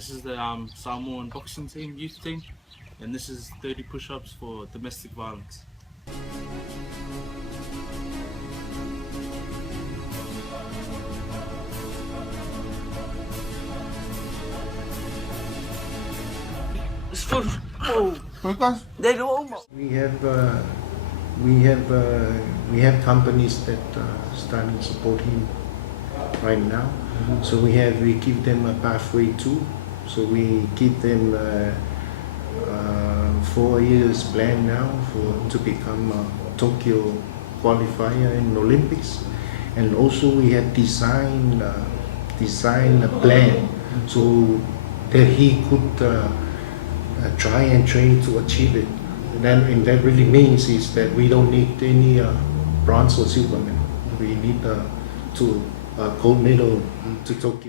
This is the Samoan boxing team, youth team, and this is 30 push-ups for domestic violence. We have companies that starting to support him right now. So we give them a pathway too. So we give them 4 years plan now to become a Tokyo qualifier in Olympics, and also we have designed a plan so that he could try and train to achieve it. And that really means is that we don't need any bronze or silver medal. We need gold medal to Tokyo.